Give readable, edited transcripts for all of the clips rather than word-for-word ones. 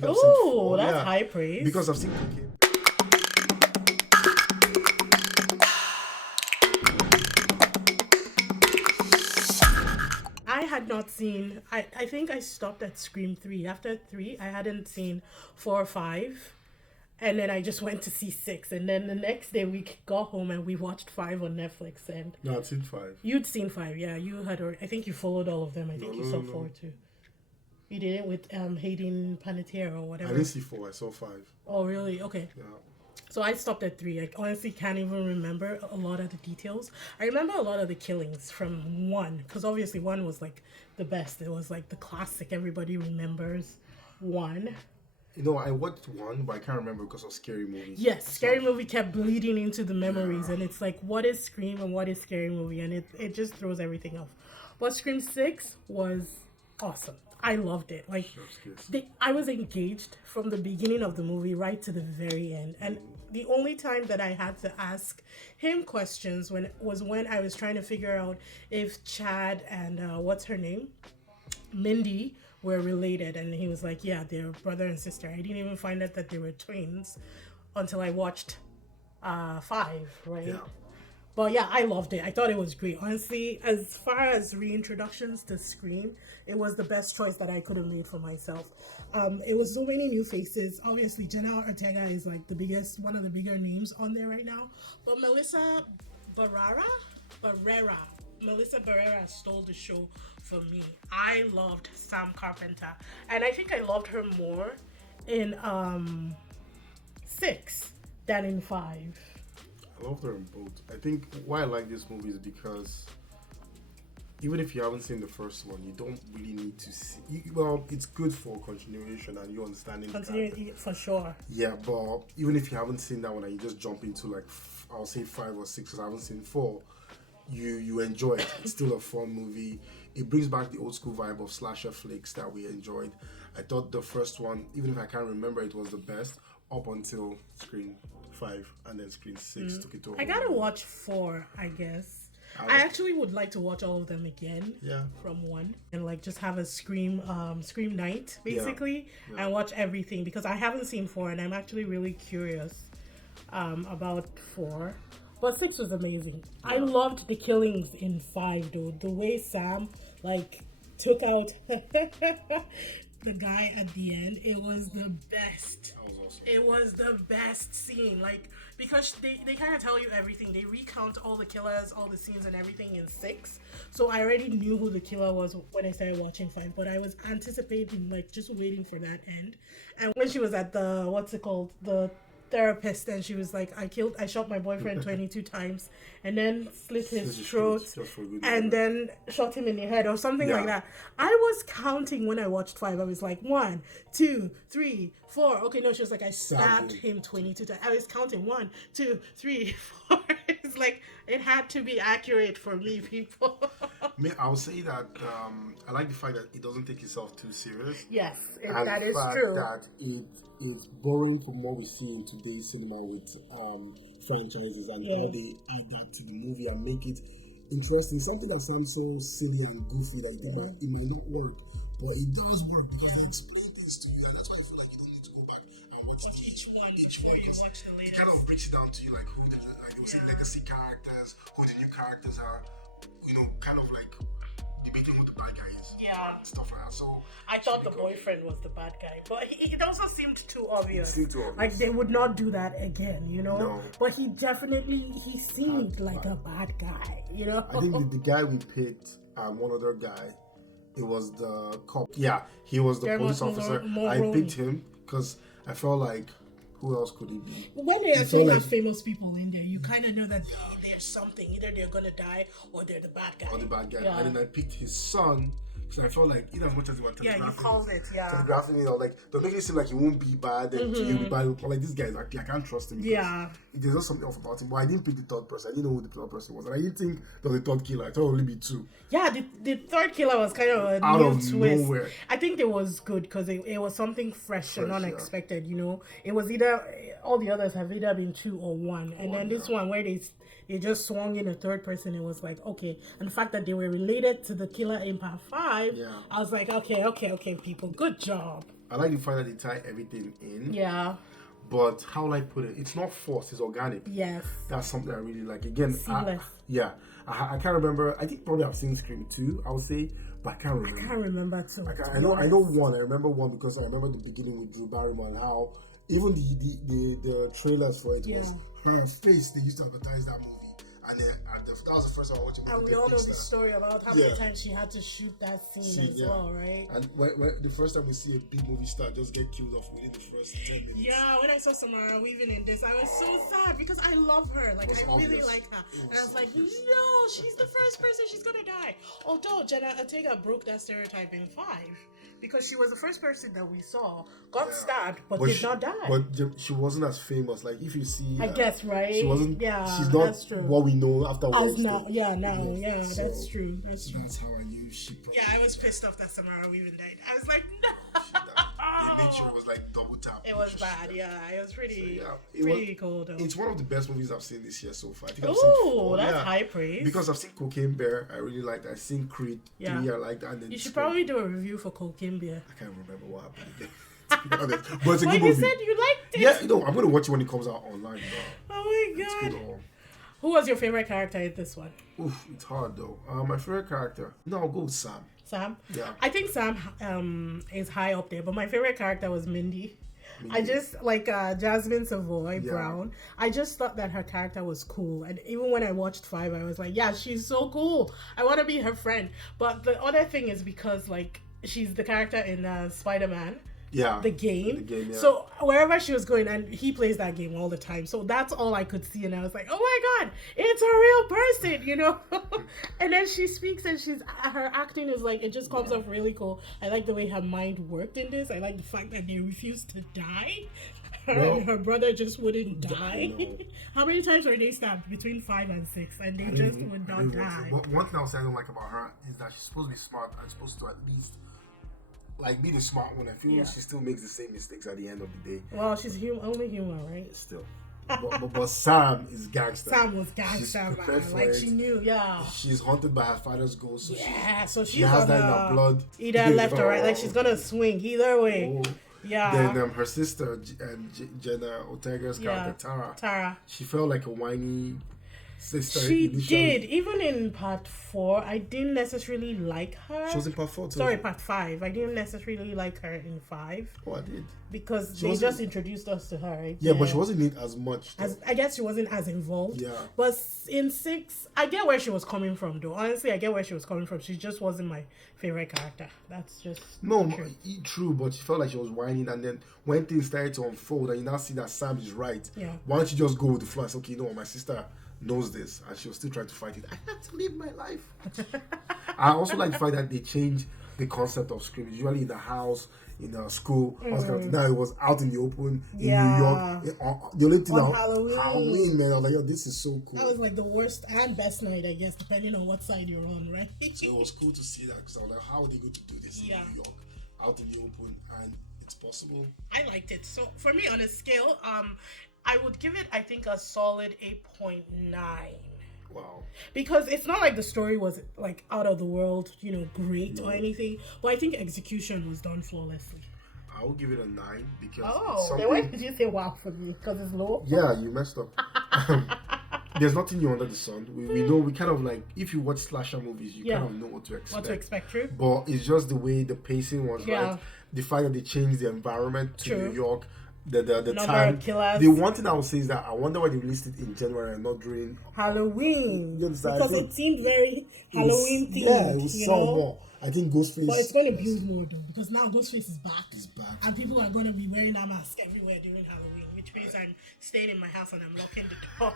think I've seen 4. Oh, that's high praise. Because I've seen Cocaine. I had not seen, I think I stopped at Scream 3. After 3, I hadn't seen 4 or 5. And then I just went to see 6. And then the next day we got home and we watched 5 on Netflix. And No, I've seen 5. you'd seen 5, yeah. You had, I think you followed all of them. I think you saw 4 too. You did it with Hayden Panettiere or whatever. I didn't see 4. I saw 5. Oh, really? Okay. Yeah. So I stopped at 3. I honestly can't even remember a lot of the details. I remember a lot of the killings from 1, because obviously 1 was like the best. It was like the classic. Everybody remembers 1. You know, I watched 1, but I can't remember because of Scary Movie. Yes, Scary Movie kept bleeding into the memories, and it's like, what is Scream and what is Scary Movie? And it just throws everything off. But Scream 6 was awesome. I loved it. Like, I was engaged from the beginning of the movie right to the very end. And the only time that I had to ask him questions was when I was trying to figure out if Chad and what's her name? Mindy were related. And he was like, yeah, they're brother and sister. I didn't even find out that they were twins until I watched 5, right? Yeah. But yeah, I loved it. I thought it was great. Honestly, as far as reintroductions to Scream, it was the best choice that I could have made for myself. It was so many new faces. Obviously, Jenna Ortega is like one of the bigger names on there right now. But Melissa Barrera stole the show for me. I loved Sam Carpenter. And I think I loved her more in 6 than in 5. I love her in both. I think why I like this movie is because even if you haven't seen the first one, you don't really need to see. Well, it's good for continuation and you understanding. Continuity for sure. Yeah, but even if you haven't seen that one and you just jump into like I'll say 5 or 6 because I haven't seen 4, you enjoy it. It's still a fun movie. It brings back the old school vibe of slasher flicks that we enjoyed. I thought the first one, even if I can't remember, it was the best up until Scream 5 and then Scream 6 took it over. I gotta watch 4, I guess. I actually would like to watch all of them again. Yeah. From 1 and like just have a Scream night basically and watch everything because I haven't seen 4 and I'm actually really curious about 4. But 6 was amazing. Yeah. I loved the killings in 5 though. The way Sam like took out the guy at the end, it was the best. That was awesome. It was the best scene, like, because they kind of tell you everything. They recount all the killers, all the scenes and everything in 6. So I already knew who the killer was when I started watching 5, but I was anticipating, like, just waiting for that end. And when she was at the therapist, and she was like, I shot my boyfriend 22 times and then slit his throat and then shot him in the head or something like that. I was counting when I watched 5. I was like 1, 2, 3, 4. Okay, no, she was like, I stabbed him 22 times. I was counting 1, 2, 3, 4. It's like, it had to be accurate for me, people. I'll say that I like the fact that it doesn't take itself too serious. Yes, and that is true. That it's borrowing from what we see in today's cinema with franchises and how they add that to the movie and make it interesting. Something that sounds so silly and goofy that you think it might not work, but it does work because they explain things to you, and that's why I feel like you don't need to go back and watch each one before you watch the latest. It kind of breaks it down to you, like who they say legacy characters, who the new characters are, kind of like debating who the bad guy is. Yeah. Stuff like that. So I thought the boyfriend was the bad guy, but it also seemed too obvious. It seemed too obvious. Like they would not do that again, No. But he seemed like a bad guy, I think the guy we picked, one other guy, it was the cop. Yeah, he was the Dermot police officer. Mulroney. I picked him because I felt like, who else could he be? When they actually have famous people in there, you kind of know that there's something. Either they're gonna die or they're the bad guy. Yeah. And then I picked his son. So I felt like, as much as you were telegraphing, you called it, telegraphing, like they'll make it seem like he won't be bad, and he'll be bad. But like this guy, I can't trust him. There's just something off about him. But I didn't pick the third person. I didn't know who the third person was, and I didn't think there was a third killer. I thought it would only be 2. Yeah, the third killer was kind of a out new of twist. Nowhere. I think it was good because it was something fresh and unexpected. It was either all the others have either been 2 or 1, and then this one where they just swung in a third person. It was like, okay. And the fact that they were related to the killer in part 5, I was like, okay, people, good job. I like the fact that they tie everything in. Yeah. But how will I put it? It's not forced. It's organic. Yes. That's something I really like. Again, Seamless. I can't remember. I think probably I've seen Scream 2, I would say, but I can't remember. I can't remember too. I know one. I remember one because I remember the beginning with Drew Barrymore and how even the trailers for it was her face. They used to advertise that movie. And then that was the first time I watched it. And we all know the story about how many times she had to shoot that scene as well, right? And when the first time we see a big movie star just get killed off within the first 10 minutes. Yeah, when I saw Samara Weaving in this, I was so sad because I love her. Like, I really like her. And I was like, no, she's the first person, she's gonna die. Although Jenna Ortega broke that stereotype in 5. Because she was the first person that we saw got stabbed but did not die. But she wasn't as famous. Like if you see, I guess, right? She wasn't. Yeah, she's not that's true. what we know afterwards. So, that's true. That's true. That's how I knew she. Yeah, I was pissed off that Samara Weaving died. I was like, no. They made sure it was like double tap. It was bad. Yeah, it was pretty. So, pretty cool though. It's one of the best movies I've seen this year so far. I think I've seen 4. That's high praise. Because I've seen Cocaine Bear, I really liked that. I've seen Creed 3, I liked that. And then you should probably do a review for Cocaine Bear. I can't remember what happened again. To be honest. But it's a good you movie. Said you liked it. Yeah, I'm going to watch it when it comes out online. Oh my god. Who was your favorite character in this one? Oof, it's hard though. My favorite character? No, I'll go with Sam. Sam? Yeah. I think Sam is high up there, but my favorite character was Mindy. I just like Jasmin Savoy Brown. I just thought that her character was cool, and even when I watched 5, I was like, yeah, she's so cool. I want to be her friend. But the other thing is because like she's the character in Spider-Man. Yeah. The game. Yeah. So wherever she was going, and he plays that game all the time. So that's all I could see, and I was like, oh my god, it's a real person, you know. And then she speaks, and her acting is like, it just comes off really cool. I like the way her mind worked in this. I like the fact that they refused to die. Her brother just wouldn't die. How many times were they stabbed? Between 5 and 6, and they just would not die. One thing I don't like about her is that she's supposed to be smart and supposed to at least like be the smart one. I feel she still makes the same mistakes at the end of the day. Well, she's only human, right? Still. but Sam is gangster. Sam was gangster, man. Like she knew, She's haunted by her father's ghost. So so she has that in her blood. Either left or right. Like she's gonna swing either way. Yeah. Then her sister, Jenna Ortega's character, Tara. She felt like a whiny sister. She did. Even in part 4, I didn't necessarily like her. She was in part 4 too. Sorry, part 5. I didn't necessarily like her in 5. Oh, I did. Because they just introduced us to her. Right? Yeah, but she wasn't in as much. I guess she wasn't as involved. Yeah. But in 6, I get where she was coming from, though. Honestly, I get where she was coming from. She just wasn't my favorite character. That's just true. But she felt like she was whining, and then when things started to unfold, and you now see that Sam is right. Yeah. Why don't you just go with the flow? Okay, you know what, my sister knows this, and she was still trying to fight it. I have to live my life. I also like the fact that they changed the concept of Scream. Usually in the house, in a school. Now it was out in the open in New York. The only thing on Halloween, man. I was like, yo, this is so cool. That was like the worst and best night, I guess, depending on what side you're on, right? So it was cool to see that because I was like, how are they going to do this in New York, out in the open, and it's possible. I liked it. So for me, on a scale, I would give it, I think, a solid 8.9. Wow. Because it's not like the story was like out of the world, great or anything. But I think execution was done flawlessly. I will give it a 9 because. Oh, then why did you say wow for me? Because it's low? Yeah, you messed up. There's nothing new under the sun. We know, we kind of like, if you watch slasher movies, you kind of know what to expect. What to expect, true. But it's just the way the pacing was right. The fact that they changed the environment to New York. The time. The one thing I would say is that I wonder why they released it in January and not during Halloween. Because it seemed very Halloween themed. Yeah, it was so more. I think Ghostface. But it's going to build more though, because now Ghostface is back. He's back. And people are going to be wearing that mask everywhere during Halloween, which means I'm staying in my house and I'm locking the door.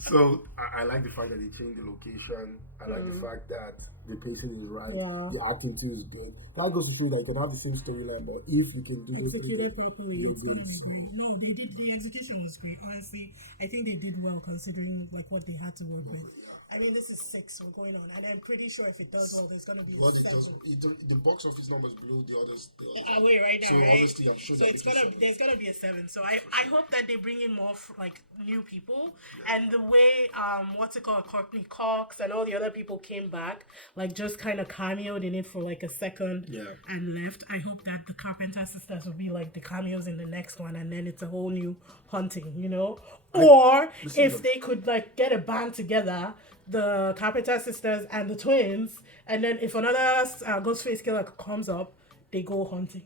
So I like the fact that they changed the location. I like the fact that the pacing is right. Yeah. The acting too is good. That goes to show that you can have the same storyline, but if you can do execute it properly, it's gonna be great. No, they did. The execution was great. Honestly, I think they did well considering like what they had to work with. I mean, this is 6 going on, and I'm pretty sure if it does well, there's gonna be a 7. The box office numbers below the others. Wait, right now, so right? obviously, I'm sure so there's gonna be a 7. So I hope that they bring in more new people, and the way Courteney Cox and all the other people came back, like just kind of cameoed in it for like a second and left. I hope that the Carpenter sisters will be like the cameos in the next one, and then it's a whole new hunting, you know. Or if they could like get a band together, the Carpenter sisters and the twins, and then if another Ghostface killer comes up, they go hunting.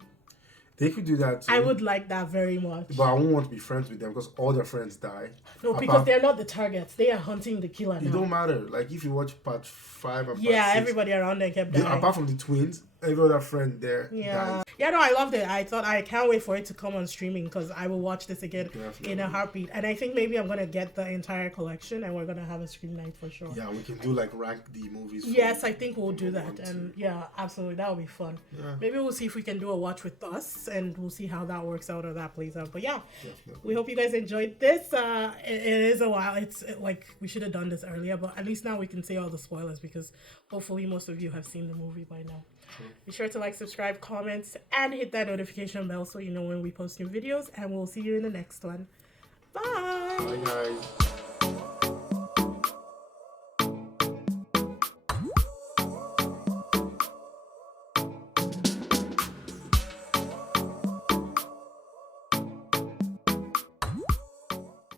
They could do that too. I would like that very much. But I won't want to be friends with them because all their friends die. No, because they're not the targets. They are hunting the killer now. It don't matter. Like if you watch part 5 and part 6. Everybody around there kept dying. Apart from the twins, every other friend there died. Yeah, no, I loved it. I can't wait for it to come on streaming because I will watch this again in a heartbeat. And I think maybe I'm going to get the entire collection and we're going to have a screen night for sure. Yeah, we can do like rank the movies. Yes, I think we'll do that. And yeah, absolutely. That will be fun. Yeah. Maybe we'll see if we can do a watch with us and we'll see how that works out or that plays out. But yeah, definitely. We hope you guys enjoyed this. It is a while. It's like we should have done this earlier, but at least now we can say all the spoilers because hopefully most of you have seen the movie by now. True. Be sure to like, subscribe, comment, and hit that notification bell so you know when we post new videos, and we'll see you in the next one. Bye! Bye, guys.